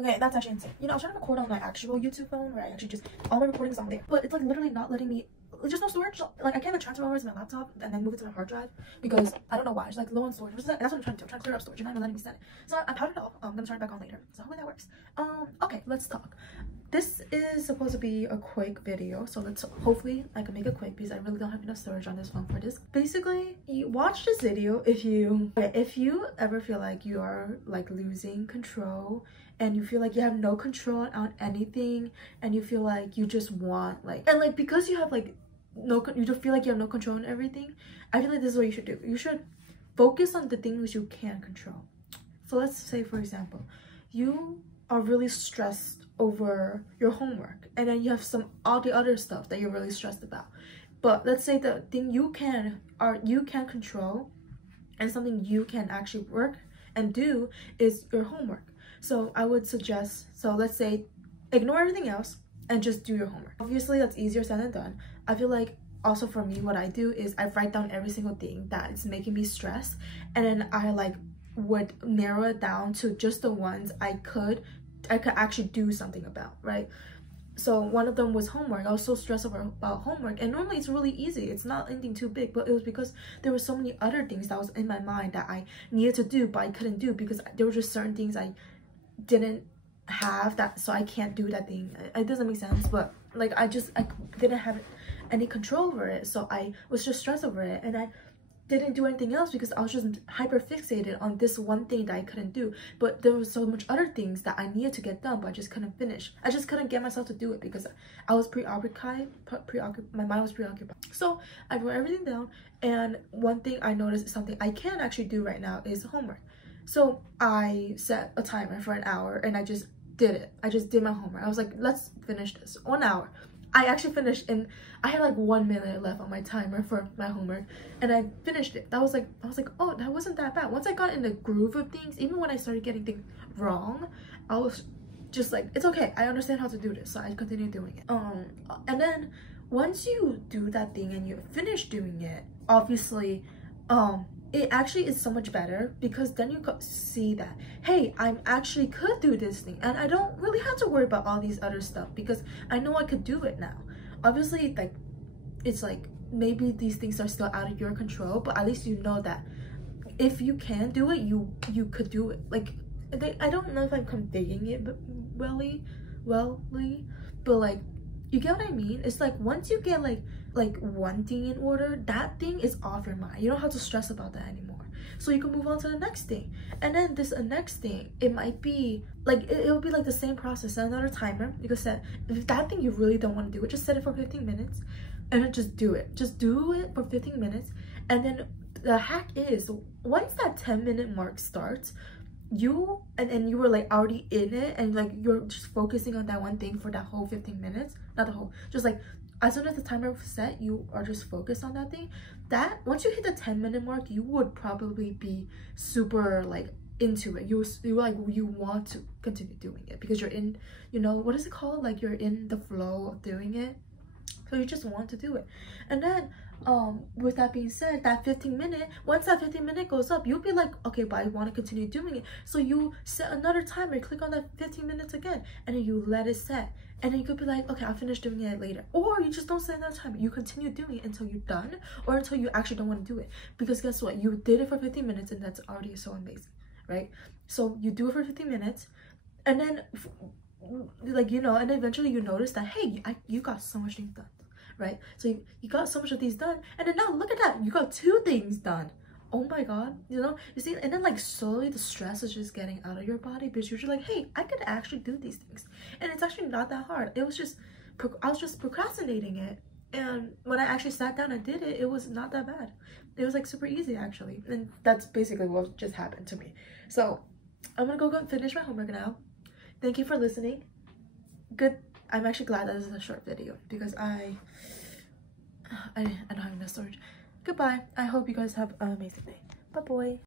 Okay, that's actually insane. You know, I was trying to record on my actual YouTube phone where I actually just, all my recordings on there. But it's like literally not letting me, just no storage. Like I can't like transfer over to my laptop and then move it to my hard drive because I don't know why. It's like low on storage. That's what I'm trying to do. I'm trying to clear up storage and not even letting me set it. So I powered it off. I'm gonna turn it back on later. So hopefully that works. Okay, let's talk. This is supposed to be a quick video, so let's hopefully I can make it quick because I really don't have enough storage on this phone for this. Basically, you watch this video if you ever feel like you are like losing control and you feel like you have no control on anything and you feel like you just want like, and like because you have like you just feel like you have no control on everything, I feel like this is what you should do. You should focus on the things you can control. So let's say, for example, you are really stressed over your homework and then you have all the other stuff that you're really stressed about, but let's say the thing you can control and something you can actually work and do is your homework. So I would suggest, so let's say ignore everything else and just do your homework. Obviously that's easier said than done. I feel like also for me, what I do is I write down every single thing that is making me stressed, and then I like would narrow it down to just the ones I could actually do something about, right? So one of them was homework. I was so stressed about homework, and normally it's really easy, it's not anything too big, but it was because there were so many other things that was in my mind that I needed to do but I couldn't do because there were just certain things I didn't have that, so I can't do that thing. It doesn't make sense, but like I didn't have any control over it, so I was just stressed over it and I didn't do anything else because I was just hyper fixated on this one thing that I couldn't do. But there was so much other things that I needed to get done, but I just couldn't finish. I just couldn't get myself to do it because I was preoccupied. My mind was preoccupied. So I wrote everything down, and one thing I noticed is something I can actually do right now is homework. So I set a timer for an hour and I just did it. I just did my homework. I was like, let's finish this 1 hour. I actually finished, and I had like 1 minute left on my timer for my homework, and I finished it. I was like, oh, that wasn't that bad. Once I got in the groove of things, even when I started getting things wrong, I was just like, it's okay, I understand how to do this, so I continued doing it. And then once you do that thing and you finish doing it, obviously it actually is so much better because then you see that, hey, I actually could do this thing and I don't really have to worry about all these other stuff because I know I could do it now. Obviously, like, it's like maybe these things are still out of your control, but at least you know that if you can do it, you could do it. Like, I don't know if I'm conveying it wellly, but like, you get what I mean? It's like once you get like one thing in order, that thing is off your mind. You don't have to stress about that anymore. So you can move on to the next thing. And then this next thing, it might be like, it'll be like the same process. Set another timer. You can set, if that thing you really don't want to do it, just set it for 15 minutes and then just do it. Just do it for 15 minutes. And then the hack is, once that 10-minute mark starts, you were like already in it and like you're just focusing on that one thing for that whole 15 minutes, not the whole, just like as soon as the timer was set, you are just focused on that thing. That once you hit the 10-minute mark, you would probably be super like into it. You want to continue doing it because you're in, you know, what is it called, like you're in the flow of doing it, so you just want to do it. And then with that being said, that 15-minute, once that 15-minute goes up, you'll be like, okay, but I want to continue doing it. So you set another timer, click on that 15 minutes again, and then you let it set. And then you could be like, okay, I'll finish doing it later. Or you just don't set that timer. You continue doing it until you're done or until you actually don't want to do it. Because guess what? You did it for 15 minutes and that's already so amazing, right? So you do it for 15 minutes and then, like, you know, and eventually you notice that, hey, you got so much things done. Right, so you got so much of these done, and then now look at that, you got 2 things done. Oh my god, you know, you see, and then like slowly the stress is just getting out of your body because you're just like, hey, I could actually do these things, and it's actually not that hard. It was just I was just procrastinating it, and when I actually sat down and did it, it was not that bad. It was like super easy actually, and that's basically what just happened to me. So I'm gonna go and finish my homework now. Thank you for listening. I'm actually glad that this is a short video because I don't have enough storage. Goodbye. I hope you guys have an amazing day. Bye boy.